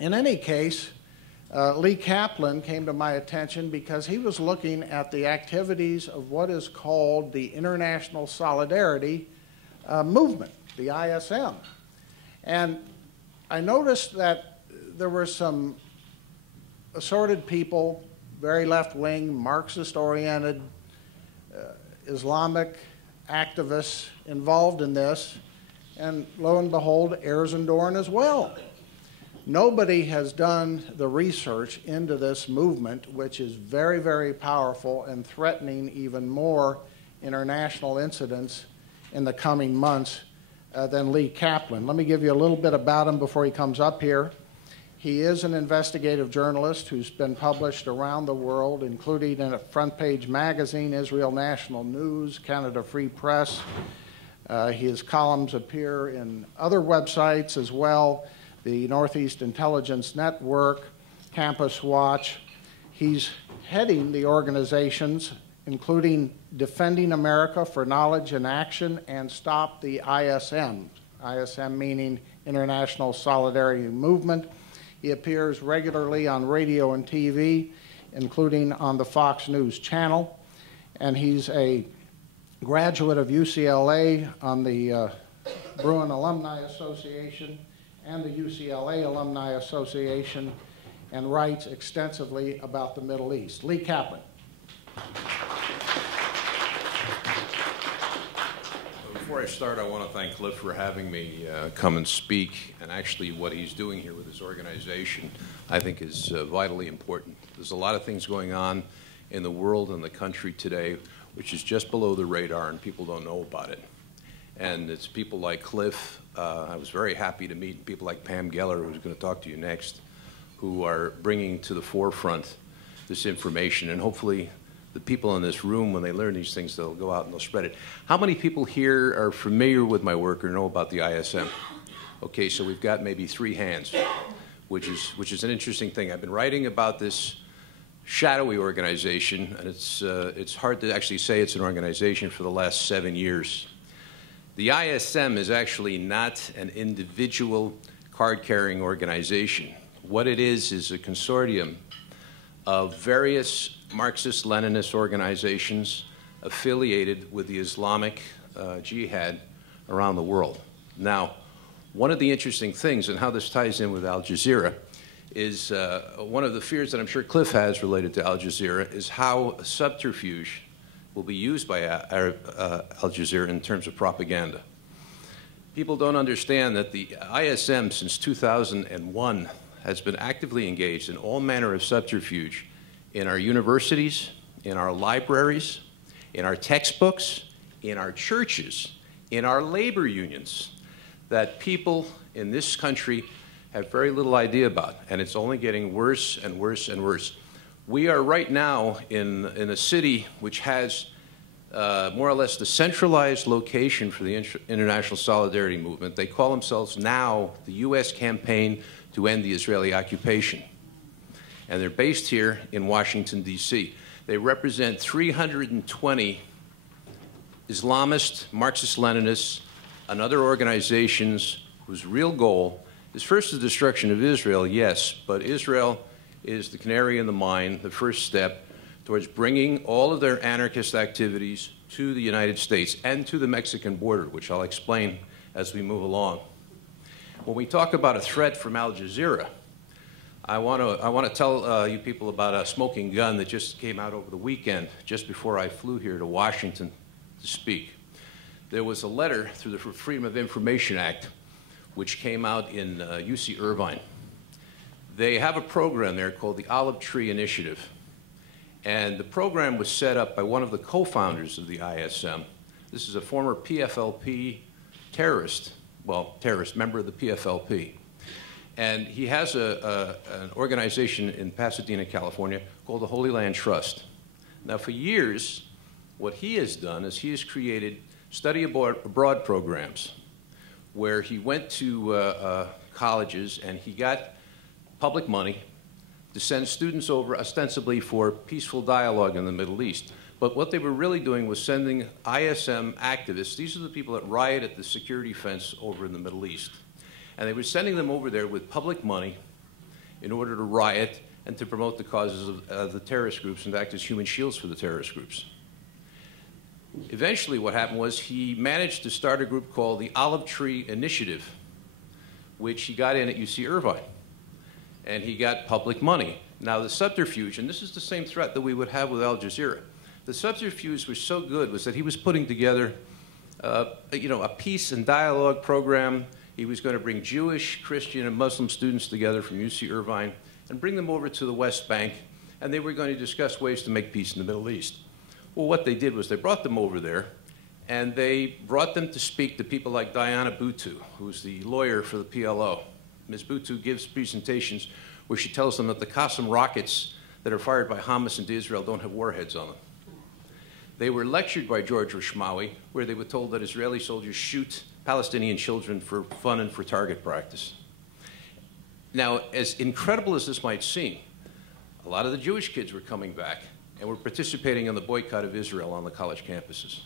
In any case, Lee Kaplan came to my attention because he was looking at the activities of what is called the International Solidarity Movement, the ISM. And I noticed that there were some assorted people, very left-wing, Marxist-oriented, Islamic activists involved in this, and lo and behold, Ayers and Dohrn as well. Nobody has done the research into this movement, which is very, very powerful and threatening even more international incidents in the coming months than Lee Kaplan. Let me give you a little bit about him before he comes up here. He is an investigative journalist who's been published around the world, including in a front page magazine, Israel National News, Canada Free Press. His columns appear in other websites as well, the Northeast Intelligence Network, Campus Watch. He's heading the organizations, including Defending America for Knowledge and Action and Stop the ISM, ISM meaning International Solidarity Movement. He appears regularly on radio and TV, including on the Fox News channel. And he's a graduate of UCLA on the Bruin Alumni Association and the UCLA Alumni Association, and writes extensively about the Middle East. Lee Kaplan. Before I start, I want to thank Cliff for having me come and speak, and actually what he's doing here with his organization I think is vitally important. There's a lot of things going on in the world and the country today which is just below the radar and people don't know about it. And it's people like Cliff. I was very happy to meet people like Pam Geller, who's going to talk to you next, who are bringing to the forefront this information. And hopefully the people in this room, when they learn these things, they'll go out and they'll spread it. How many people here are familiar with my work or know about the ISM? Okay, so we've got maybe 3 hands, which is an interesting thing. I've been writing about this shadowy organization, and it's hard to actually say it's an organization for the last 7 years. The ISM is actually not an individual card-carrying organization. What it is a consortium of various Marxist-Leninist organizations affiliated with the Islamic jihad around the world. Now, one of the interesting things, and how this ties in with Al-Jazeera, is one of the fears that I'm sure Cliff has related to Al-Jazeera is how a subterfuge will be used by Al-Jazeera in terms of propaganda. People don't understand that the ISM since 2001 has been actively engaged in all manner of subterfuge in our universities, in our libraries, in our textbooks, in our churches, in our labor unions, that people in this country have very little idea about, and it's only getting worse and worse and worse. We are right now in a city which has more or less the centralized location for the International Solidarity Movement. They call themselves now the U.S. Campaign to End the Israeli Occupation. And they're based here in Washington, D.C. They represent 320 Islamist, Marxist-Leninists, and other organizations whose real goal is first the destruction of Israel, yes, but Israel is the canary in the mine, the first step towards bringing all of their anarchist activities to the United States and to the Mexican border, which I'll explain as we move along. When we talk about a threat from Al-Jazeera, I want to tell you people about a smoking gun that just came out over the weekend, just before I flew here to Washington to speak. There was a letter through the Freedom of Information Act, which came out in UC Irvine. They have a program there called the Olive Tree Initiative. And the program was set up by one of the co-founders of the ISM. This is a former PFLP terrorist, member of the PFLP. And he has an organization in Pasadena, California, called the Holy Land Trust. Now, for years, what he has done is he has created study abroad programs where he went to colleges and he got public money to send students over ostensibly for peaceful dialogue in the Middle East. But what they were really doing was sending ISM activists, these are the people that riot at the security fence over in the Middle East, and they were sending them over there with public money in order to riot and to promote the causes of the terrorist groups and act as human shields for the terrorist groups. Eventually what happened was he managed to start a group called the Olive Tree Initiative, which he got in at UC Irvine. And he got public money. Now the subterfuge, and this is the same threat that we would have with Al-Jazeera, the subterfuge was so good was that he was putting together a peace and dialogue program. He was going to bring Jewish, Christian, and Muslim students together from UC Irvine and bring them over to the West Bank, and they were going to discuss ways to make peace in the Middle East. Well, what they did was they brought them over there, and they brought them to speak to people like Diana Buttu, who's the lawyer for the PLO. Ms. Buttu gives presentations where she tells them that the Qassam rockets that are fired by Hamas into Israel don't have warheads on them. They were lectured by George Rashmawi, where they were told that Israeli soldiers shoot Palestinian children for fun and for target practice. Now, as incredible as this might seem, a lot of the Jewish kids were coming back and were participating in the boycott of Israel on the college campuses.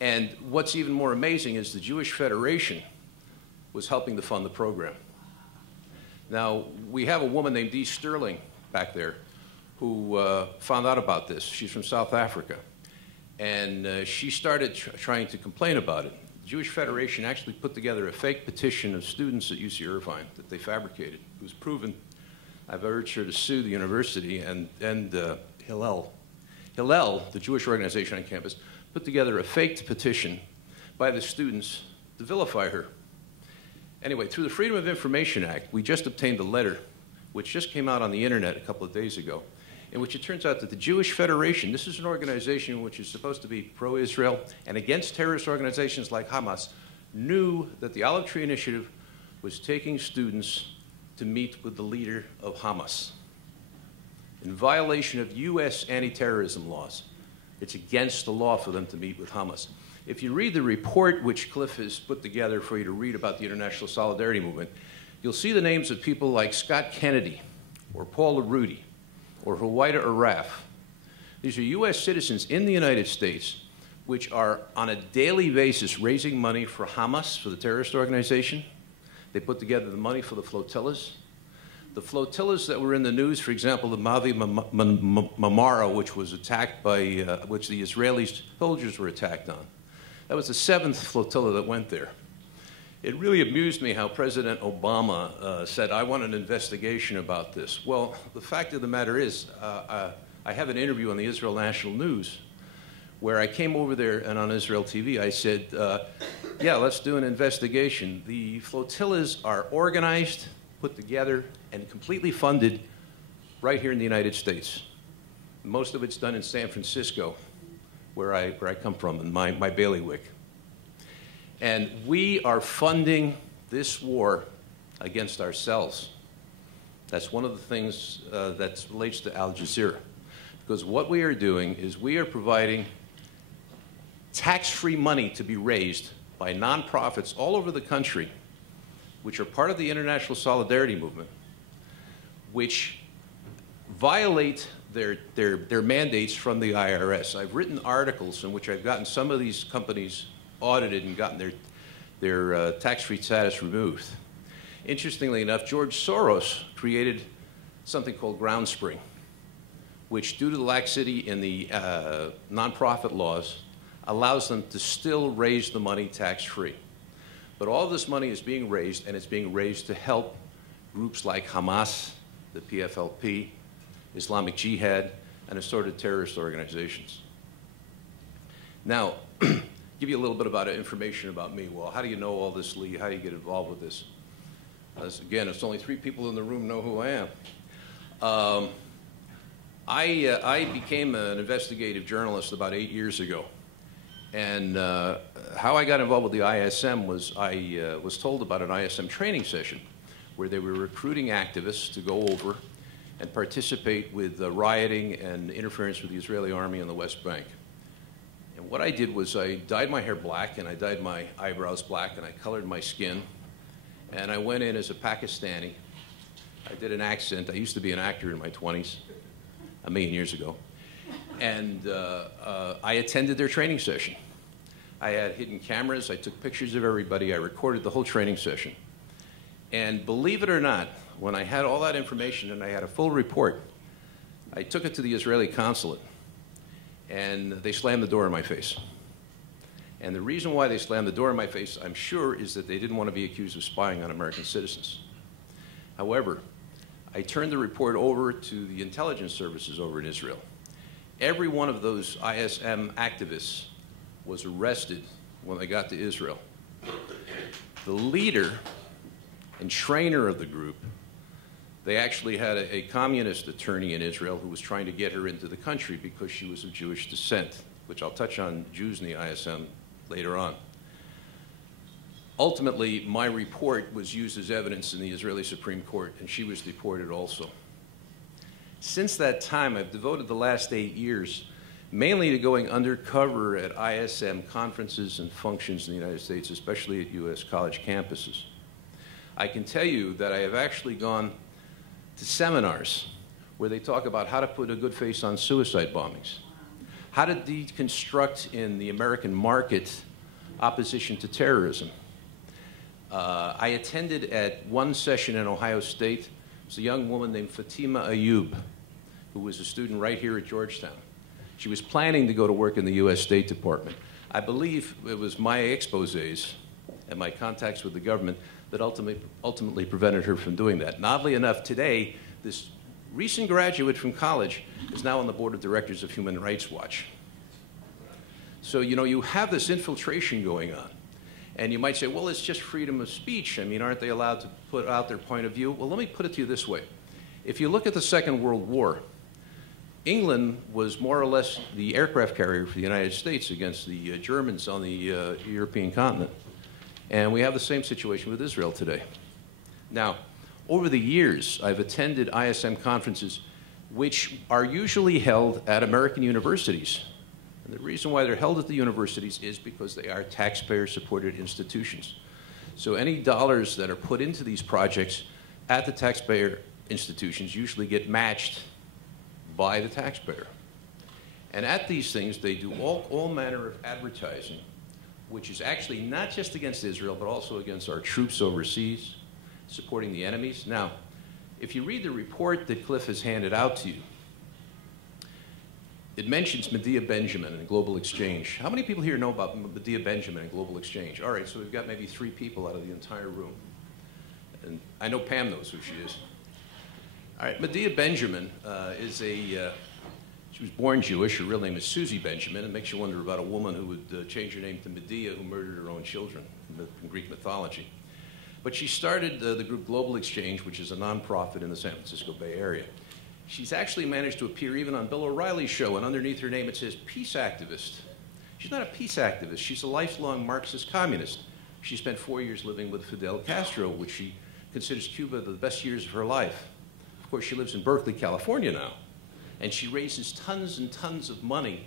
And what's even more amazing is the Jewish Federation was helping to fund the program. Now, we have a woman named Dee Sterling back there who found out about this. She's from South Africa. And she started trying to complain about it. The Jewish Federation actually put together a fake petition of students at UC Irvine that they fabricated. It was proven. I've urged her to sue the university, and Hillel, the Jewish organization on campus, put together a faked petition by the students to vilify her. Anyway, through the Freedom of Information Act, we just obtained a letter, which just came out on the internet a couple of days ago, in which it turns out that the Jewish Federation, this is an organization which is supposed to be pro-Israel and against terrorist organizations like Hamas, knew that the Olive Tree Initiative was taking students to meet with the leader of Hamas in violation of U.S. anti-terrorism laws. It's against the law for them to meet with Hamas. If you read the report which Cliff has put together for you to read about the International Solidarity Movement, you'll see the names of people like Scott Kennedy or Paul LaRudy or Huwaida Araf. These are U.S. citizens in the United States which are on a daily basis raising money for Hamas, for the terrorist organization. They put together the money for the flotillas. The flotillas that were in the news, for example, the Mavi Marmara, which was attacked by, which the Israeli soldiers were attacked on. That was the 7th flotilla that went there. It really amused me how President Obama said, I want an investigation about this. Well, the fact of the matter is, I have an interview on the Israel National News where I came over there and on Israel TV, I said, yeah, let's do an investigation. The flotillas are organized, put together, and completely funded right here in the United States. Most of it's done in San Francisco, where I come from, in my bailiwick. And we are funding this war against ourselves. That's one of the things that relates to Al-Jazeera. Because what we are doing is we are providing tax-free money to be raised by nonprofits all over the country, which are part of the International Solidarity Movement, which violate their mandates from the IRS. I've written articles in which I've gotten some of these companies audited and gotten their tax-free status removed. Interestingly enough, George Soros created something called Ground Spring, which, due to the laxity in the nonprofit laws, allows them to still raise the money tax-free. But all this money is being raised, and it's being raised to help groups like Hamas, the PFLP, Islamic Jihad, and assorted terrorist organizations. Now, give you a little bit about information about me. Well, how do you know all this, Lee? How do you get involved with this? Again, it's only 3 people in the room know who I am. I became an investigative journalist about 8 years ago. And how I got involved with the ISM was I was told about an ISM training session where they were recruiting activists to go over and participate with rioting and interference with the Israeli army on the West Bank. And what I did was I dyed my hair black, and I dyed my eyebrows black, and I colored my skin. And I went in as a Pakistani. I did an accent. I used to be an actor in my 20s, a million years ago. And I attended their training session. I had hidden cameras. I took pictures of everybody. I recorded the whole training session. And believe it or not, when I had all that information and I had a full report, I took it to the Israeli consulate, and they slammed the door in my face. And the reason why they slammed the door in my face, I'm sure, is that they didn't want to be accused of spying on American citizens. However, I turned the report over to the intelligence services over in Israel. Every one of those ISM activists was arrested when they got to Israel. The leader and trainer of the group, they actually had a communist attorney in Israel who was trying to get her into the country because she was of Jewish descent, which I'll touch on Jews in the ISM later on. Ultimately, my report was used as evidence in the Israeli Supreme Court, and she was deported also. Since that time, I've devoted the last 8 years mainly to going undercover at ISM conferences and functions in the United States, especially at U.S. college campuses. I can tell you that I have actually gone to seminars where they talk about how to put a good face on suicide bombings, how to deconstruct in the American market opposition to terrorism. I attended at one session in Ohio State. It was a young woman named Fatima Ayub, who was a student right here at Georgetown. She was planning to go to work in the U.S. State Department. I believe it was my exposés and my contacts with the government that ultimately prevented her from doing that. And oddly enough, today, this recent graduate from college is now on the board of directors of Human Rights Watch. So, you know, you have this infiltration going on. And you might say, well, it's just freedom of speech. I mean, aren't they allowed to put out their point of view? Well, let me put it to you this way. If you look at the Second World War, England was more or less the aircraft carrier for the United States against the Germans on the European continent. And we have the same situation with Israel today. Now, over the years, I've attended ISM conferences which are usually held at American universities. And the reason why they're held at the universities is because they are taxpayer-supported institutions. So any dollars that are put into these projects at the taxpayer institutions usually get matched by the taxpayer. And at these things, they do all manner of advertising, which is actually not just against Israel, but also against our troops overseas, supporting the enemies. Now, if you read the report that Cliff has handed out to you, it mentions Medea Benjamin and Global Exchange. How many people here know about Medea Benjamin and Global Exchange? All right, so we've got maybe 3 people out of the entire room. And I know Pam knows who she is. All right, Medea Benjamin she was born Jewish. Her real name is Susie Benjamin. It makes you wonder about a woman who would change her name to Medea, who murdered her own children in Greek mythology. But she started the group Global Exchange, which is a nonprofit in the San Francisco Bay Area. She's actually managed to appear even on Bill O'Reilly's show, and underneath her name it says peace activist. She's not a peace activist. She's a lifelong Marxist communist. She spent 4 years living with Fidel Castro, which she considers Cuba the best years of her life. Of course, she lives in Berkeley, California now, and she raises tons and tons of money.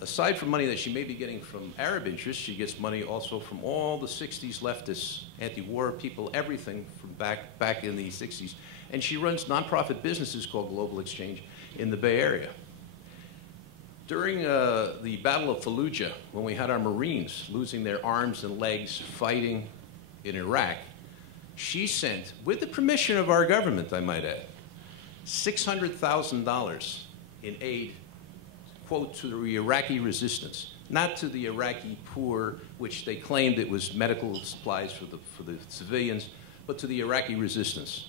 Aside from money that she may be getting from Arab interests, she gets money also from all the 60s leftists, anti-war people, everything from back in the 60s. And she runs nonprofit businesses called Global Exchange in the Bay Area. During the Battle of Fallujah, when we had our Marines losing their arms and legs fighting in Iraq, she sent, with the permission of our government, I might add, $600,000 in aid, quote, to the Iraqi resistance, not to the Iraqi poor, which they claimed it was medical supplies for the civilians, but to the Iraqi resistance.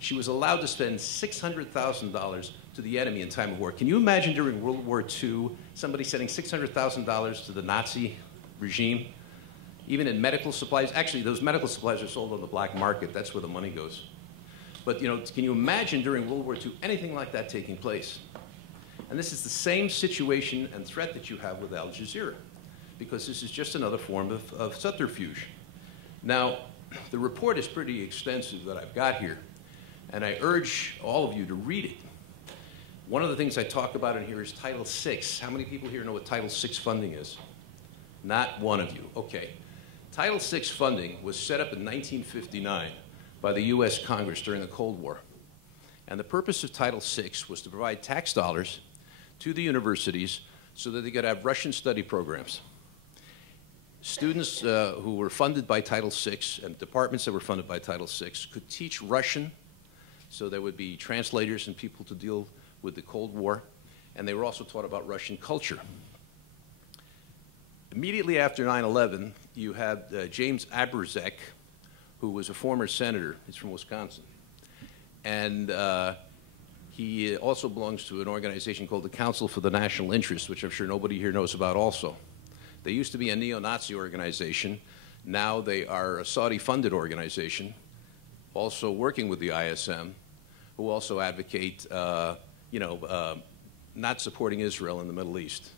She was allowed to spend $600,000 to the enemy in time of war. Can you imagine during World War II, somebody sending $600,000 to the Nazi regime, even in medical supplies? Actually, those medical supplies are sold on the black market. That's where the money goes. But you know, can you imagine during World War II anything like that taking place? And this is the same situation and threat that you have with Al-Jazeera, because this is just another form of subterfuge. Now, the report is pretty extensive that I've got here, and I urge all of you to read it. One of the things I talk about in here is Title VI. How many people here know what Title VI funding is? Not one of you. Okay. Title VI funding was set up in 1959 by the U.S. Congress during the Cold War. And the purpose of Title VI was to provide tax dollars to the universities so that they could have Russian study programs. students who were funded by Title VI and departments that were funded by Title VI could teach Russian, so there would be translators and people to deal with the Cold War, and they were also taught about Russian culture. Immediately after 9/11, you had James Aberzek, who was a former senator. He's from Wisconsin. And he also belongs to an organization called the Council for the National Interest, which I'm sure nobody here knows about also. They used to be a neo-Nazi organization. Now they are a Saudi-funded organization, also working with the ISM, who also advocate, not supporting Israel in the Middle East.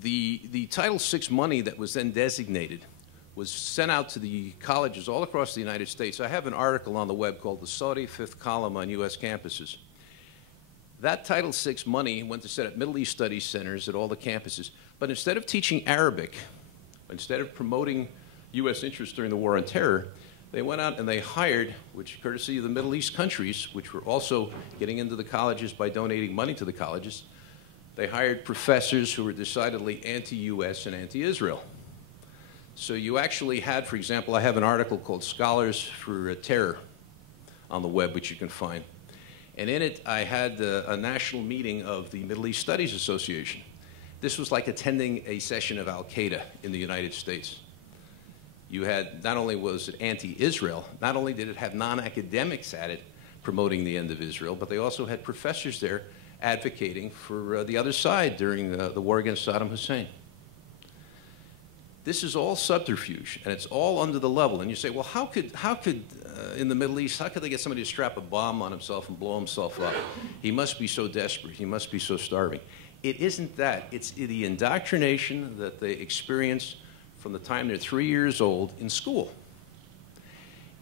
The Title VI money that was then designated was sent out to the colleges all across the United States. I have an article on the web called The Saudi Fifth Column on U.S. Campuses. That Title VI money went to set up Middle East Studies centers at all the campuses. But instead of teaching Arabic, instead of promoting U.S. interests during the War on Terror, they went out and they hired, which courtesy of the Middle East countries, which were also getting into the colleges by donating money to the colleges, they hired professors who were decidedly anti-U.S. and anti-Israel. So you actually had, for example, I have an article called Scholars for Terror on the web, which you can find. And in it, I had a national meeting of the Middle East Studies Association. This was like attending a session of Al-Qaeda in the United States. You had, not only was it anti-Israel, not only did it have non-academics at it promoting the end of Israel, but they also had professors there advocating for the other side during the war against Saddam Hussein. This is all subterfuge, and it's all under the level. And you say, well, how could in the Middle East, how could they get somebody to strap a bomb on himself and blow himself up? He must be so desperate. He must be so starving. It isn't that. It's the indoctrination that they experience from the time they're 3 years old in school.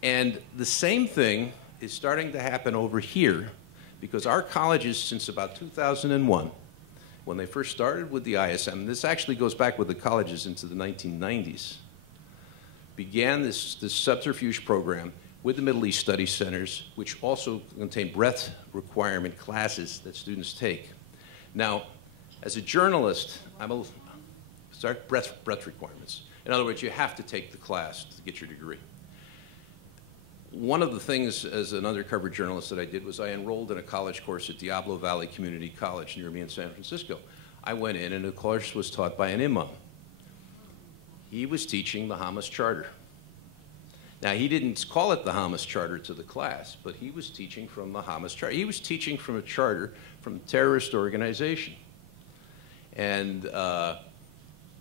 And the same thing is starting to happen over here, because our colleges, since about 2001, when they first started with the ISM, this actually goes back with the colleges into the 1990s, began this subterfuge program with the Middle East Studies Centers, which also contain breadth requirement classes that students take. Now, as a journalist, breadth requirements. In other words, you have to take the class to get your degree. One of the things as an undercover journalist that I did was I enrolled in a college course at Diablo Valley Community College near me in San Francisco. I went in and the course was taught by an imam. He was teaching the Hamas Charter. Now, he didn't call it the Hamas Charter to the class, but he was teaching from the Hamas Charter. He was teaching from a charter from a terrorist organization. And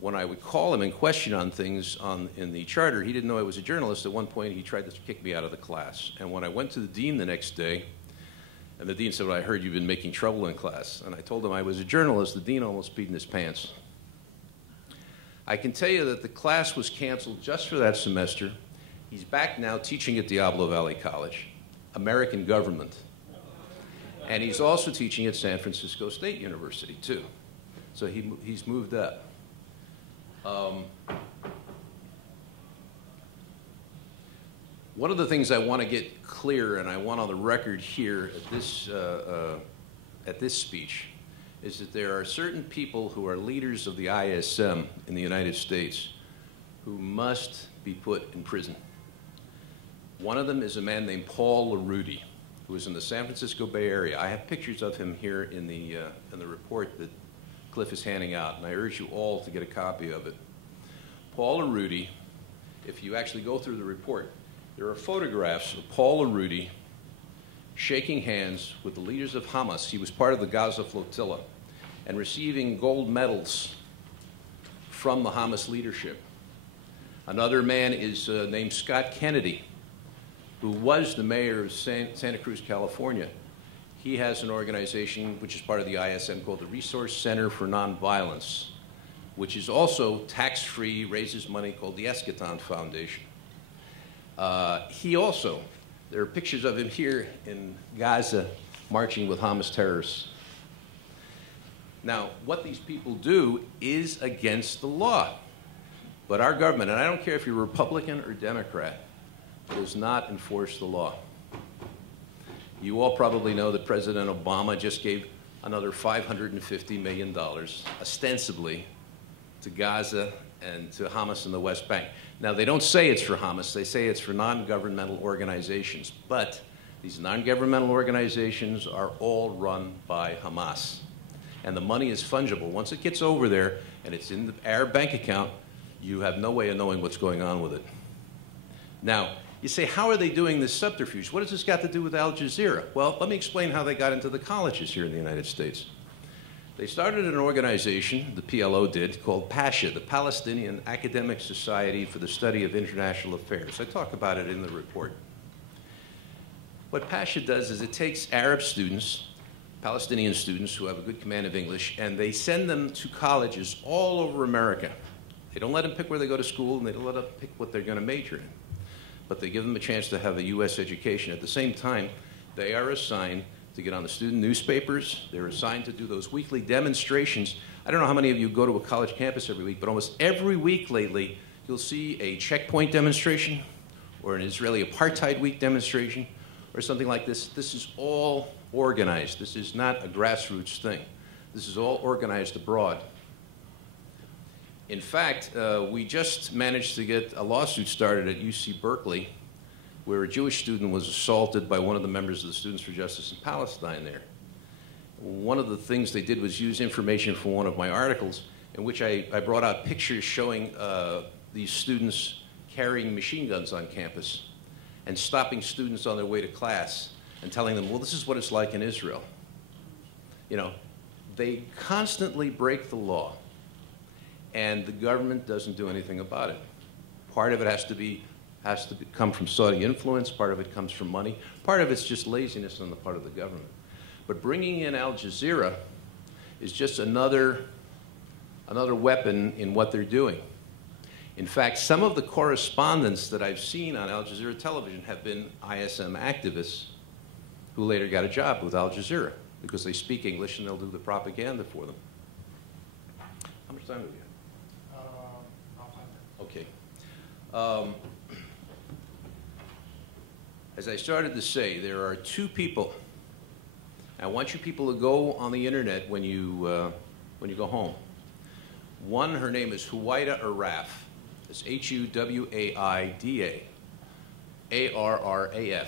when I would call him and question on things in the charter, he didn't know I was a journalist. At one point, he tried to kick me out of the class. And when I went to the dean the next day, and the dean said, well, I heard you've been making trouble in class. And I told him I was a journalist. The dean almost peed in his pants. I can tell you that the class was canceled just for that semester. He's back now teaching at Diablo Valley College, American government. And he's also teaching at San Francisco State University, too. So he's moved up. One of the things I want to get clear, and I want on the record here at this speech, is that there are certain people who are leaders of the ISM in the United States who must be put in prison. One of them is a man named Paul LaRudy, who is in the San Francisco Bay Area. I have pictures of him here in the report that Cliff is handing out, and I urge you all to get a copy of it. Paul LaRudy, if you actually go through the report, there are photographs of Paul LaRudy shaking hands with the leaders of Hamas. He was part of the Gaza flotilla, and receiving gold medals from the Hamas leadership. Another man is named Scott Kennedy, who was the mayor of Santa Cruz, California. He has an organization which is part of the ISM called the Resource Center for Nonviolence, which is also tax-free, raises money, called the Eschaton Foundation. He also, there are pictures of him here in Gaza marching with Hamas terrorists. Now, what these people do is against the law. But our government, and I don't care if you're Republican or Democrat, does not enforce the law. You all probably know that President Obama just gave another $550 million, ostensibly, to Gaza and to Hamas in the West Bank. Now, they don't say it's for Hamas. They say it's for non-governmental organizations. But these non-governmental organizations are all run by Hamas. And the money is fungible. Once it gets over there and it's in the Arab bank account, you have no way of knowing what's going on with it. Now, you say, how are they doing this subterfuge? What has this got to do with Al-Jazeera? Well, let me explain how they got into the colleges here in the United States. They started an organization, the PLO did, called PASHA, the Palestinian Academic Society for the Study of International Affairs. I talk about it in the report. What PASHA does is it takes Arab students, Palestinian students who have a good command of English, and they send them to colleges all over America. They don't let them pick where they go to school, and they don't let them pick what they're going to major in. But they give them a chance to have a U.S. education. At the same time, they are assigned to get on the student newspapers. They're assigned to do those weekly demonstrations. I don't know how many of you go to a college campus every week, but almost every week lately, you'll see a checkpoint demonstration or an Israeli Apartheid Week demonstration or something like this. This is all organized. This is not a grassroots thing. This is all organized abroad. In fact, we just managed to get a lawsuit started at UC Berkeley where a Jewish student was assaulted by one of the members of the Students for Justice in Palestine there. One of the things they did was use information from one of my articles in which I brought out pictures showing these students carrying machine guns on campus and stopping students on their way to class and telling them, well, this is what it's like in Israel. You know, they constantly break the law, and the government doesn't do anything about it. Part of it has to come from Saudi influence, part of it comes from money, part of it's just laziness on the part of the government. But bringing in Al-Jazeera is just another weapon in what they're doing. In fact, some of the correspondents that I've seen on Al-Jazeera television have been ISM activists who later got a job with Al-Jazeera because they speak English and they'll do the propaganda for them. How much time do we have? Okay. As I started to say, there are two people. I want you people to go on the internet when you go home. One, her name is Huwaida Arraf. It's Huwaida Arraf.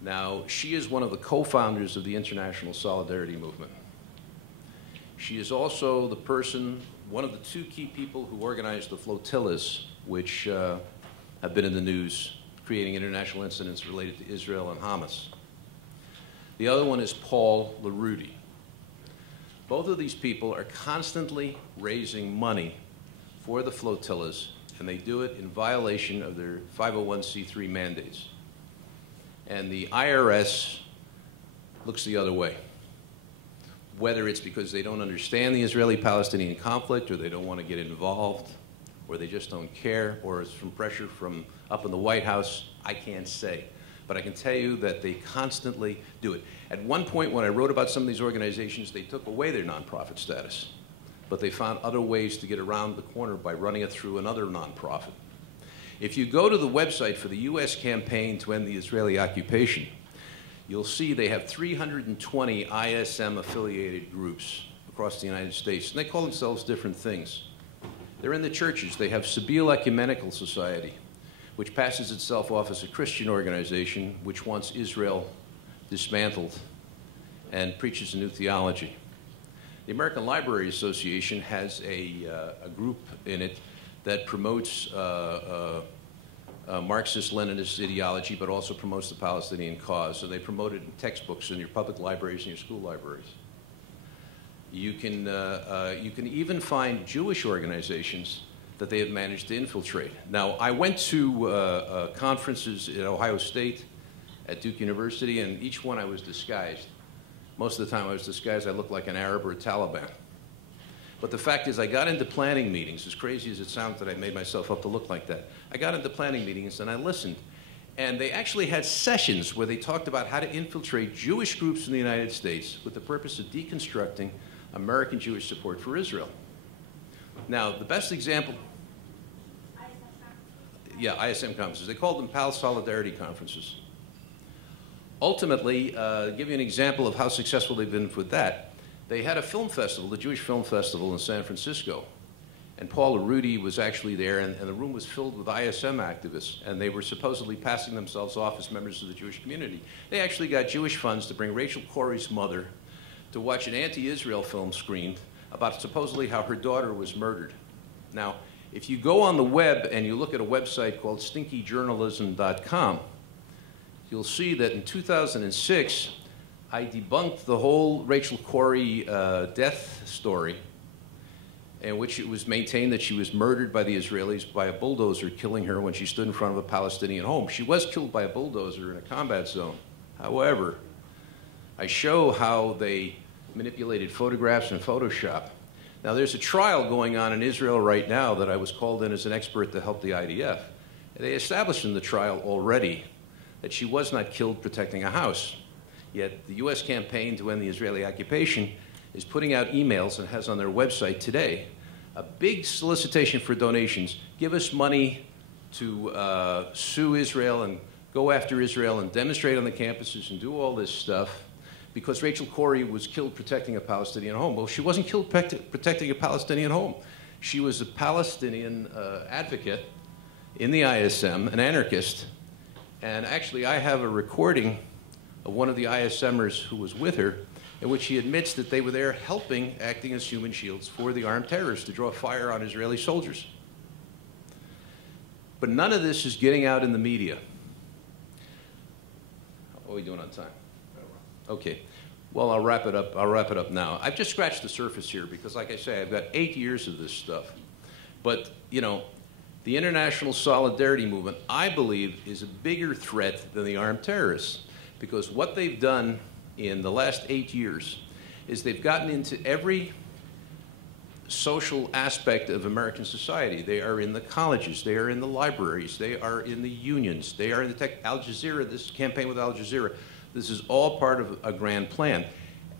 Now, she is one of the co-founders of the International Solidarity Movement. She is also the person, one of the two key people who organized the flotillas, which have been in the news, creating international incidents related to Israel and Hamas. The other one is Paul LaRudy. Both of these people are constantly raising money for the flotillas, and they do it in violation of their 501c3 mandates. And the IRS looks the other way. Whether it's because they don't understand the Israeli-Palestinian conflict, or they don't want to get involved, or they just don't care, or it's from pressure from up in the White House, I can't say. But I can tell you that they constantly do it. At one point, when I wrote about some of these organizations, they took away their nonprofit status. But they found other ways to get around the corner by running it through another nonprofit. If you go to the website for the U.S. campaign to end the Israeli occupation, you'll see they have 320 ISM-affiliated groups across the United States, and they call themselves different things. They're in the churches. They have Sabeel Ecumenical Society, which passes itself off as a Christian organization which wants Israel dismantled and preaches a new theology. The American Library Association has a group in it that promotes Marxist-Leninist ideology, but also promotes the Palestinian cause. So they promote it in textbooks in your public libraries and your school libraries. You can even find Jewish organizations that they have managed to infiltrate. Now, I went to conferences at Ohio State, at Duke University, and each one I was disguised. Most of the time I was disguised, I looked like an Arab or a Taliban. But the fact is, I got into planning meetings, as crazy as it sounds that I made myself up to look like that. I got into planning meetings and I listened. And they actually had sessions where they talked about how to infiltrate Jewish groups in the United States with the purpose of deconstructing American Jewish support for Israel. Now, the best example... Yeah, ISM conferences. They called them Pal Solidarity Conferences. Ultimately, to give you an example of how successful they've been with that, they had a film festival, the Jewish Film Festival in San Francisco, And Paul Arudi was actually there, and the room was filled with ISM activists, and they were supposedly passing themselves off as members of the Jewish community. They actually got Jewish funds to bring Rachel Corrie's mother to watch an anti-Israel film screened about supposedly how her daughter was murdered. Now, if you go on the web and you look at a website called stinkyjournalism.com, you'll see that in 2006, I debunked the whole Rachel Corrie death story, in which it was maintained that she was murdered by the Israelis by a bulldozer killing her when she stood in front of a Palestinian home. She was killed by a bulldozer in a combat zone. However, I show how they manipulated photographs in Photoshop. Now, there's a trial going on in Israel right now that I was called in as an expert to help the IDF. They established in the trial already that she was not killed protecting a house. Yet the U.S. campaign to end the Israeli occupation is putting out emails and has on their website today a big solicitation for donations. Give us money to sue Israel and go after Israel and demonstrate on the campuses and do all this stuff because Rachel Corrie was killed protecting a Palestinian home. Well, she wasn't killed protecting a Palestinian home. She was a Palestinian advocate in the ISM, an anarchist. And actually, I have a recording of one of the ISMers who was with her in which he admits that they were there helping, acting as human shields for the armed terrorists to draw fire on Israeli soldiers. But none of this is getting out in the media. How are we doing on time? Okay. Well, I'll wrap it up. I'll wrap it up now. I've just scratched the surface here because, like I say, I've got 8 years of this stuff. But, you know, the international solidarity movement, I believe, is a bigger threat than the armed terrorists because what they've done in the last 8 years is they've gotten into every social aspect of American society. They are in the colleges, they are in the libraries, they are in the unions, they are in the tech. Al-Jazeera, this campaign with Al-Jazeera, this is all part of a grand plan.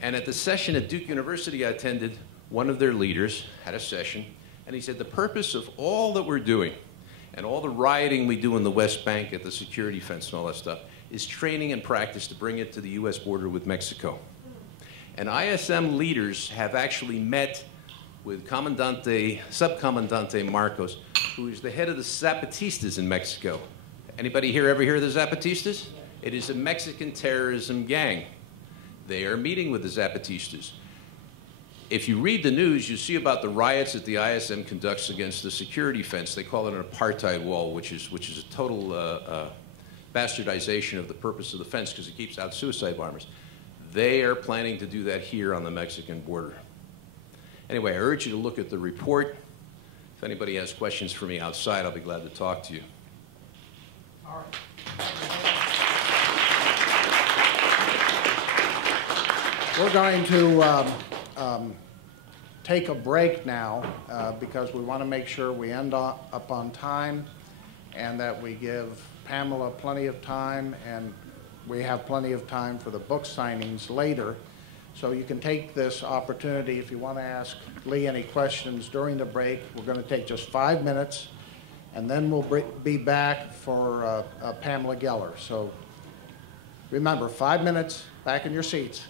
And at the session at Duke University I attended, one of their leaders had a session, and he said the purpose of all that we're doing and all the rioting we do in the West Bank at the security fence and all that stuff is training and practice to bring it to the U.S. border with Mexico. And ISM leaders have actually met with Subcomandante Marcos, who is the head of the Zapatistas in Mexico. Anybody here ever hear of the Zapatistas? It is a Mexican terrorism gang. They are meeting with the Zapatistas. If you read the news, you see about the riots that the ISM conducts against the security fence. They call it an apartheid wall, which is a total bastardization of the purpose of the fence because it keeps out suicide bombers. They are planning to do that here on the Mexican border. Anyway, I urge you to look at the report. If anybody has questions for me outside, I'll be glad to talk to you. All right. We're going to take a break now because we want to make sure we end up on time and that we give Pamela plenty of time and we have plenty of time for the book signings later. So you can take this opportunity if you want to ask Lee any questions during the break. We're going to take just 5 minutes and then we'll be back for Pamela Geller. So remember, 5 minutes, back in your seats.